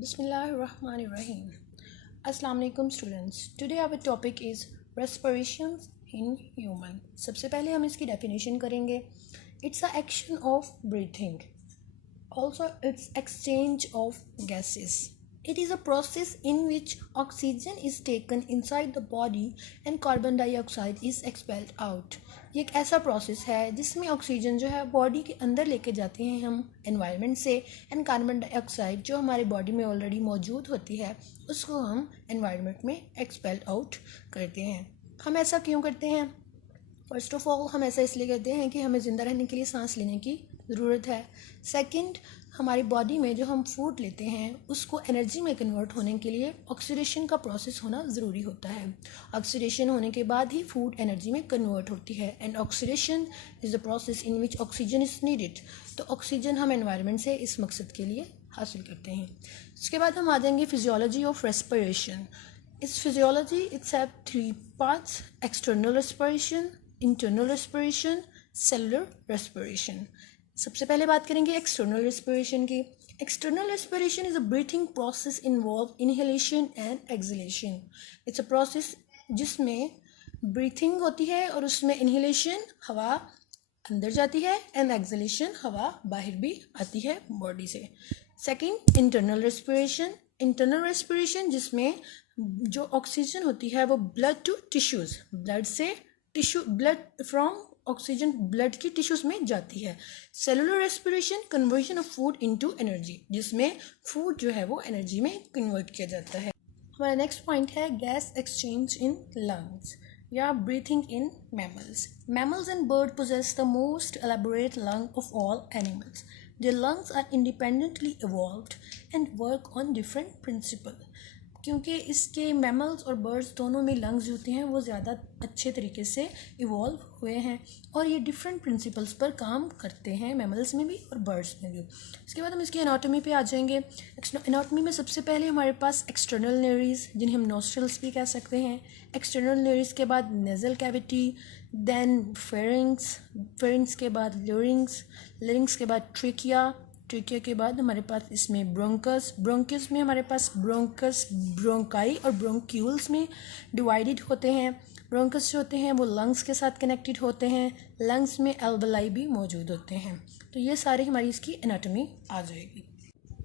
Bismillahirrahmanirrahim. Assalamu alaikum students. Today our topic is respiration in human. सबसे पहले हम इसकी definition करेंगे. It's the action of breathing. Also it's exchange of gases. It is a process in which oxygen is taken inside the body and carbon dioxide is expelled out. ये एक ऐसा process है जिसमें ऑक्सीजन जो है body के अंदर लेके जाते हैं हम एनवायरनमेंट से, एंड कार्बन डाइऑक्साइड जो हमारे बॉडी में ऑलरेडी मौजूद होती है उसको हम एनवायरनमेंट में एक्सपेल आउट करते हैं. हम ऐसा क्यों करते हैं? फर्स्ट ऑफ ऑल हम ऐसा इसलिए करते हैं कि हमें ज़िंदा रहने के लिए सांस लेने की ज़रूरत है. सेकंड, हमारी बॉडी में जो हम फूड लेते हैं उसको एनर्जी में कन्वर्ट होने के लिए ऑक्सीडेशन का प्रोसेस होना ज़रूरी होता है. ऑक्सीडेशन होने के बाद ही फूड एनर्जी में कन्वर्ट होती है, and oxidation is the process in which oxygen is needed. तो ऑक्सीजन हम एनवायरनमेंट से इस मकसद के लिए हासिल करते हैं. इसके बाद हम आ जाएंगे फिजियोलॉजी ऑफ रेस्पिरेशन. इस physiology it's have 3 parts: external respiration, internal respiration, cellular respiration. सबसे पहले बात करेंगे एक्सटर्नल रेस्पिरेशन की. External respiration is a breathing process involve inhalation and exhalation. It's a process जिसमें ब्रीथिंग होती है और उसमें इनहेलेशन, हवा अंदर जाती है, एंड एक्सहेलेशन, हवा बाहर भी आती है बॉडी से. Second, internal respiration. Internal respiration जिसमें जो ऑक्सीजन होती है वो ब्लड टू टिश्यूज़, ब्लड से tissue, blood from oxygen blood की टिश्यूज़ में जाती है. Cellular respiration, conversion of food into energy, जिसमें फूड जो है वो एनर्जी में कन्वर्ट किया जाता है. हमारा नेक्स्ट पॉइंट है गैस एक्सचेंज इन लंग्स या breathing in mammals. Mammals and bird possess the most elaborate lung of all animals. Their lungs are independently evolved and work on different principles. क्योंकि इसके mammals और birds दोनों में lungs जो होते हैं वो ज़्यादा अच्छे तरीके से इवॉल्व हुए हैं और ये डिफरेंट प्रिंसिपल्स पर काम करते हैं, मैमल्स में भी और बर्ड्स में भी. इसके बाद हम इसकी एनाटॉमी पे आ जाएंगे. एनाटॉमी में सबसे पहले हमारे पास एक्सटर्नल नेरीज, जिन्हें हम नॉस्ट्रल्स भी कह सकते हैं. एक्सटर्नल नेरीज के बाद nasal cavity, then pharynx, pharynx के बाद लैरिंग्स, लैरिंग्स के बाद ट्रेकिया, ट्रेकिया के बाद हमारे पास इसमें ब्रोंकस, ब्रोंकस में हमारे पास ब्रोंकस, ब्रोंकाई और ब्रोंक्यूल्स में डिवाइडेड होते हैं. ब्रोंकस जो होते हैं वो लंग्स के साथ कनेक्टेड होते हैं, लंग्स में एल्वेलाई भी मौजूद होते हैं. तो ये सारी हमारी इसकी एनाटॉमी आ जाएगी.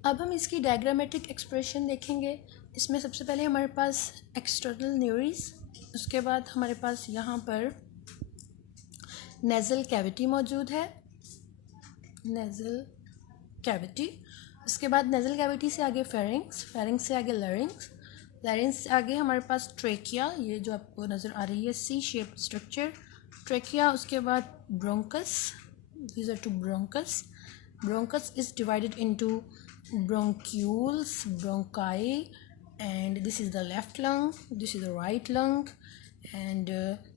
अब हम इसकी डायग्रामेटिक एक्सप्रेशन देखेंगे. इसमें सबसे पहले हमारे पास एक्सटर्नल नेरीज, उसके बाद हमारे पास यहाँ पर नेज़ल कैविटी मौजूद है, नेज़ल कैविटी. उसके बाद नेज़ल कैविटी से आगे फेरिंग्स, फेरिंग्स से आगे लैरिंग्स, लैरिंग्स से आगे हमारे पास ट्रेकिया, ये जो आपको नज़र आ रही है सी शेप स्ट्रक्चर, ट्रेकिया. उसके बाद bronchus, these are 2 bronchus. Bronchus is divided into bronchioles, bronchi, and this is the left lung, this is the right lung, and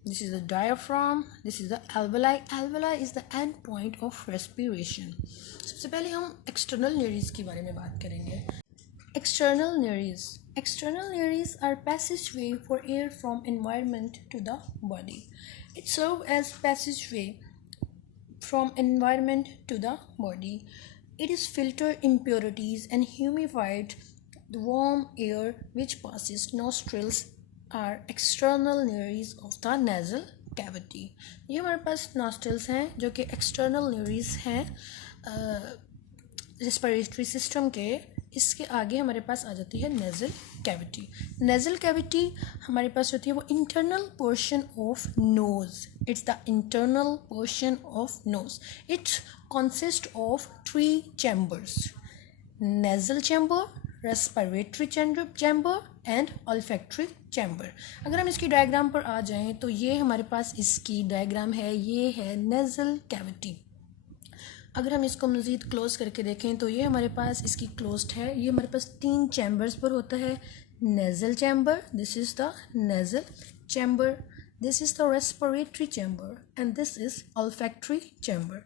this is the diaphragm, this is the alveoli. Alveoli is the end point of respiration. सबसे पहले हम external nares के बारे में बात करेंगे. External nares. External nares are passageway for air from environment to the body. It serves as passageway from environment to the body. It is filtered impurities and humidified the warm air which passes nostrils are external nares of the nasal cavity. ये हमारे पास nostrils हैं जो कि external nares हैं respiratory system के. इसके आगे हमारे पास आ जाती है nasal cavity. nasal cavity हमारे पास होती है वो internal portion of nose. It's the internal portion of nose. It consists of 3 chambers: nasal chamber, respiratory chamber and olfactory chamber. अगर हम इसकी डायग्राम पर आ जाएं तो ये हमारे पास इसकी डायग्राम है, ये है नेज़ल कैविटी. अगर हम इसको मज़ीद क्लोज करके देखें तो ये हमारे पास इसकी क्लोज्ड है. ये हमारे पास 3 चैम्बर्स पर होता है. Nasal chamber, this is the nasal chamber, this is the respiratory chamber, and this is olfactory chamber.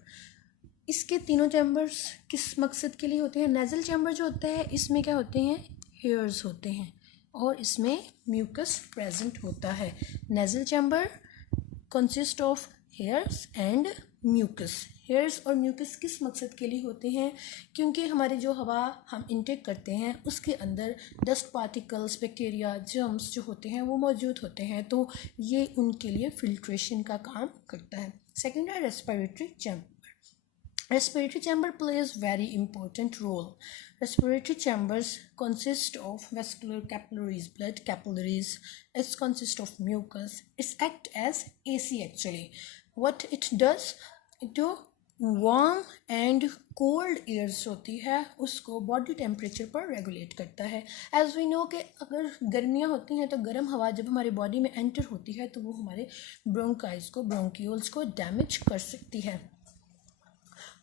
इसके तीनों चैम्बर्स किस मकसद के लिए होते हैं? नेज़ल चैम्बर जो होता है इसमें क्या होते हैं? हेयर्स होते हैं और इसमें म्यूकस प्रेजेंट होता है. Nasal chamber consist of hairs and mucus. Hairs और म्यूकस किस मकसद के लिए होते हैं? क्योंकि हमारी जो हवा हम इंटेक करते हैं उसके अंदर डस्ट पार्टिकल्स, बैक्टीरिया, जर्म्स जो होते हैं वो मौजूद होते हैं, तो ये उनके लिए फिल्ट्रेशन का काम करता है। सेकेंड है respiratory chamber. Respiratory chamber plays very important role. Respiratory chambers consist of vascular capillaries, blood capillaries. It consists of mucus. It act as AC actually. What it does, जो warm and cold airs होती है उसको body temperature पर regulate करता है। As we know कि अगर गर्मियाँ होती हैं तो गर्म हवा जब हमारे body में enter होती है तो वो हमारे bronchioles को, bronchioles को damage कर सकती है,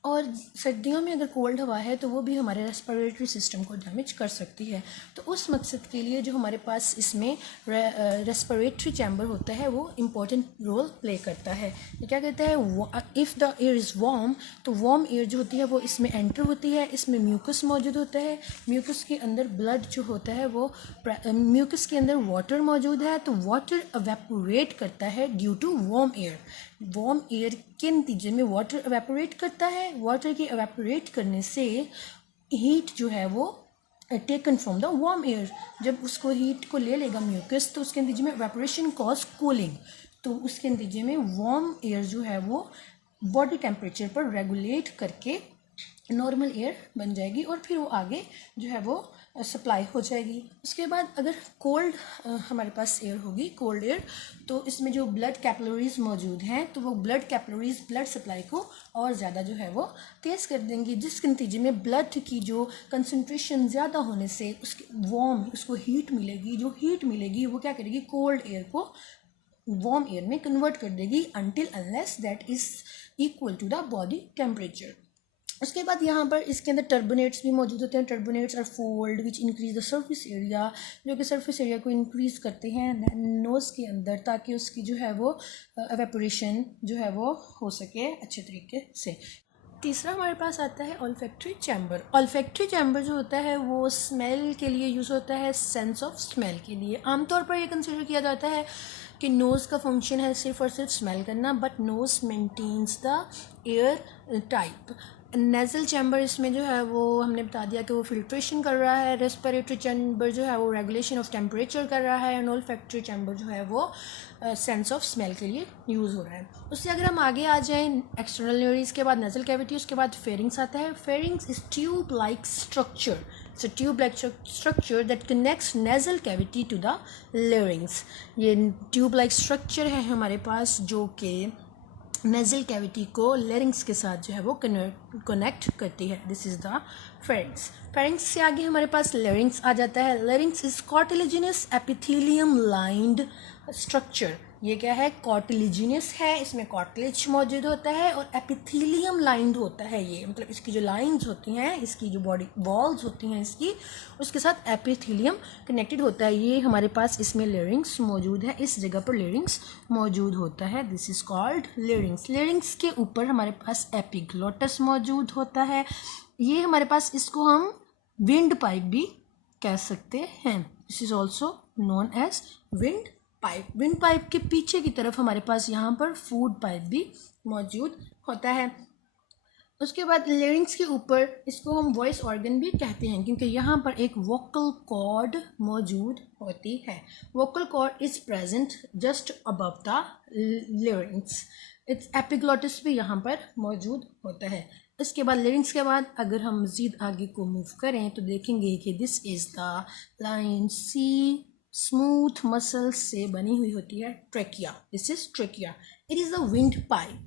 और सर्दियों में अगर कोल्ड हवा है तो वो भी हमारे रेस्पिरेटरी सिस्टम को डैमेज कर सकती है। तो उस मकसद के लिए जो हमारे पास इसमें रेस्पिरेटरी चैम्बर होता है वो इम्पोर्टेंट रोल प्ले करता है। ये क्या कहता है, if the air is warm, तो वार्म एयर जो होती है वो इसमें एंटर होती है, इसमें म्यूकस मौजूद होता है, म्यूकस के अंदर ब्लड जो होता है वो, म्यूकस के अंदर वाटर मौजूद है, तो वाटर एवेपोरेट करता है due to warm air. Warm air के नतीजे में वाटर एवेपोरेट करता है, वाटर के एवेपोरेट करने से हीट जो है वो taken from the warm air, जब उसको हीट को ले लेगा म्यूकस तो उसके नतीजे में एवेपोरेशन कॉज कूलिंग, तो उसके नतीजे में वार्म एयर जो है वो बॉडी टेम्परेचर पर रेगुलेट करके नॉर्मल एयर बन जाएगी और फिर वो आगे जो है वो सप्लाई हो जाएगी। उसके बाद अगर कोल्ड हमारे पास एयर होगी, कोल्ड एयर, तो इसमें जो ब्लड कैपिलरीज मौजूद हैं तो वो ब्लड कैपिलरीज ब्लड सप्लाई को और ज़्यादा जो है वो तेज़ कर देंगी, जिसके नतीजे में ब्लड की जो कंसंट्रेशन ज़्यादा होने से उसके वार्म उसको हीट मिलेगी, जो हीट मिलेगी वो क्या करेगी, कोल्ड एयर को वार्म एयर में कन्वर्ट कर देगी until unless that is equal to the body temperature. उसके बाद यहाँ पर इसके अंदर टर्बुनेट्स भी मौजूद होते हैं। Turbinates are fold which increase the surface area, जो कि सरफेस एरिया को इंक्रीज करते हैं नोज़ के अंदर, ताकि उसकी जो है वो एवेपोरेशन जो है वो हो सके अच्छे तरीके से। तीसरा हमारे पास आता है ऑल्फैक्टरी चैम्बर। ऑल्फैक्टरी चैम्बर जो होता है वो स्मेल के लिए यूज़ होता है, सेंस ऑफ स्मेल के लिए। आमतौर पर ये कंसिडर किया जाता है कि नोज़ का फंक्शन है सिर्फ और सिर्फ स्मेल करना, but nose maintains the air type. Nasal chamber इसमें जो है वो हमने बता दिया कि वो फिल्ट्रेशन कर रहा है। रेस्पिरेटरी चैम्बर जो है वो रेगुलेशन ऑफ टेम्परेचर कर रहा है, एंड ऑल्फैक्टरी चैम्बर जो है वो सेंस ऑफ स्मेल के लिए यूज़ हो रहा है। उससे अगर हम आगे आ जाएं, एक्सटर्नल न्यूरीज के बाद नेज़ल कैविटी, उसके बाद फेरिंग्स आता है। Pharynx is tube like structure, it's a tube like structure that connects nasal cavity to the larynx. ये ट्यूब लाइक स्ट्रक्चर है हमारे पास जो कि नेज़ल कैविटी को लेरिंग्स के साथ जो है वो कनेक्ट करती है। This is the pharynx. Pharynx से आगे हमारे पास लेरिंग्स आ जाता है। Larynx is cartilaginous epithelium lined structure. ये क्या है, कार्टिलेजिनस है, इसमें कार्टिलेज मौजूद होता है और एपिथेलियम लाइंड होता है। ये मतलब इसकी जो लाइंस होती हैं, इसकी जो बॉडी वॉल्स होती हैं इसकी, उसके साथ एपिथेलियम कनेक्टेड होता है। ये हमारे पास इसमें लेरिंग्स मौजूद है, इस जगह पर लेरिंग्स मौजूद होता है। This is called larynx. Larynx के ऊपर हमारे पास एपिग्लोटस मौजूद होता है। ये हमारे पास, इसको हम विंड पाइप भी कह सकते हैं। This is also known as wind pipe. Wind pipe के पीछे की तरफ हमारे पास यहाँ पर फूड पाइप भी मौजूद होता है। उसके बाद लेरिंग्स के ऊपर इसको हम वॉइस ऑर्गन भी कहते हैं, क्योंकि यहाँ पर एक वोकल कॉर्ड मौजूद होती है। Vocal cord is present just above the larynx. It's epiglottis भी यहाँ पर मौजूद होता है। इसके बाद लेरिंग्स के बाद अगर हम मज़ीद आगे को मूव करें तो देखेंगे कि this is the line C smooth muscles से बनी हुई होती है trachea. This is trachea. It is the wind pipe,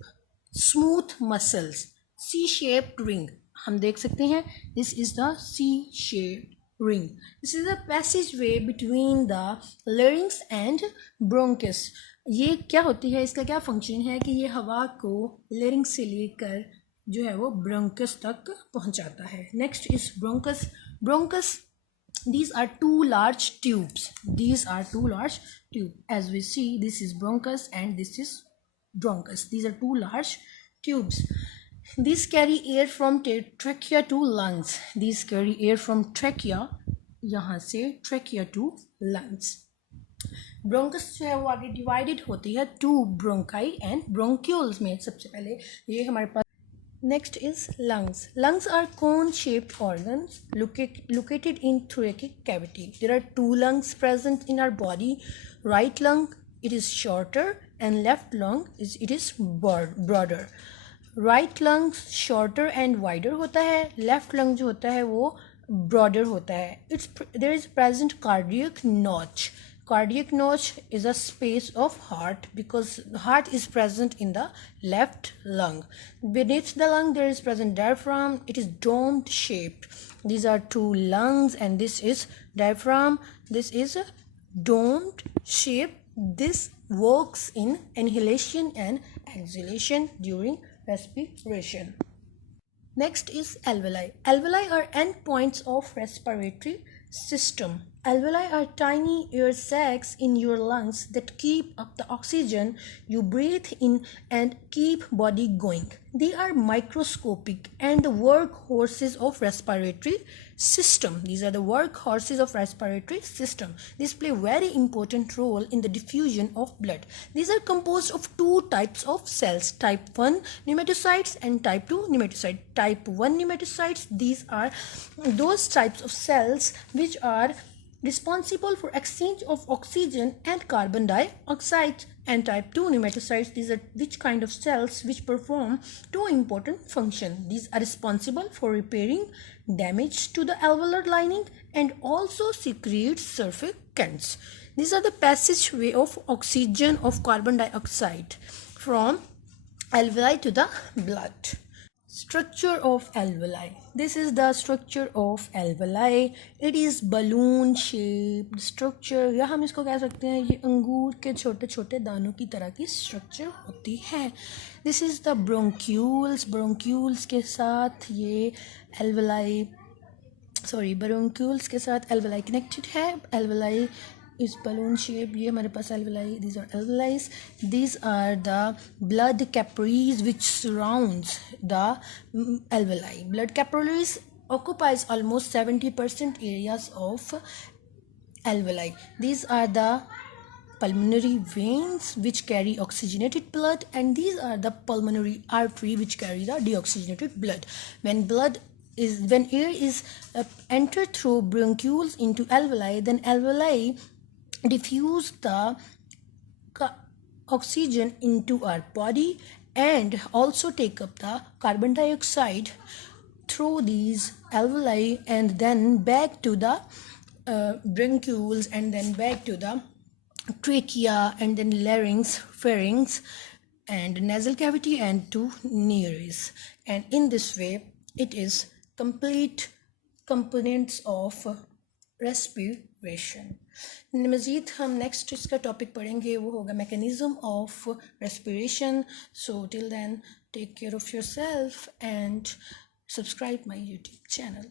smooth muscles, C shaped ring. हम देख सकते हैं this is the C shaped ring. This is the passage way between the larynx and bronchus. ये क्या होती है, इसका क्या फंक्शन है कि ये हवा को लेरिंग्स से लेकर जो है वो ब्रोंकस तक पहुंचाता है। Next is bronchus. Bronchus, these are two large tubes. These are two large tubes. As we see, this is bronchus and this is bronchus. These are two large tubes. These carry air from trachea to lungs. These carry air from trachea, यहाँ से trachea to lungs. Bronchus जो है वो आगे divided होती है to bronchi and bronchioles में। सबसे पहले ये हमारे पास Next is lungs. Lungs are cone-shaped organs located in thoracic cavity. There are two lungs present in our body. Right lung, it is shorter, and left lung it is broader. Right lung shorter and wider होता है. Left lung जो होता है वो broader होता है. There is present cardiac notch. Cardiac notch is a space of heart because heart is present in the left lung. Beneath the lung there is present diaphragm. It is domed shaped. These are two lungs and this is diaphragm. This is a domed shape. This works in inhalation and exhalation during respiration. Next is alveoli. Alveoli are endpoints of respiratory system. Alveoli are tiny air sacs in your lungs that keep up the oxygen you breathe in and keep body going. They are microscopic and the workhorses of respiratory system. These are the workhorses of respiratory system. These play very important role in the diffusion of blood. These are composed of two types of cells, type 1 pneumatocytes and type 2 pneumatocyte. Type 1 pneumatocytes, these are those types of cells which are responsible for exchange of oxygen and carbon dioxide, and type 2 pneumatocytes, these are which kind of cells which perform two important functions. These are responsible for repairing damage to the alveolar lining and also secrete surfactants. These are the passageway of oxygen of carbon dioxide from alveoli to the blood. Structure of alveoli. This is the structure of alveoli. It is balloon shaped structure, या हम इसको कह सकते हैं ये अंगूर के छोटे छोटे दानों की तरह की स्ट्रक्चर होती है. This is the bronchioles. Bronchioles के साथ ये alveoli, bronchioles के साथ alveoli connected है. Alveoli is balloon shape. ये हमारे पास alveoli. These are alveoli. These are the blood capillaries which surrounds the alveoli. Blood capillaries occupies almost 70% areas of alveoli. These are the pulmonary veins which carry oxygenated blood, and these are the pulmonary artery which carry the deoxygenated blood. When air is entered through bronchioles into alveoli, then alveoli diffuse the oxygen into our body and also take up the carbon dioxide through these alveoli and then back to the bronchioles and then back to the trachea and then larynx, pharynx and nasal cavity and to nares. And in this way it is complete components of respiration. मज़ीद हम next इसका topic पढ़ेंगे, वो होगा mechanism of respiration. So till then take care of yourself and subscribe my YouTube channel.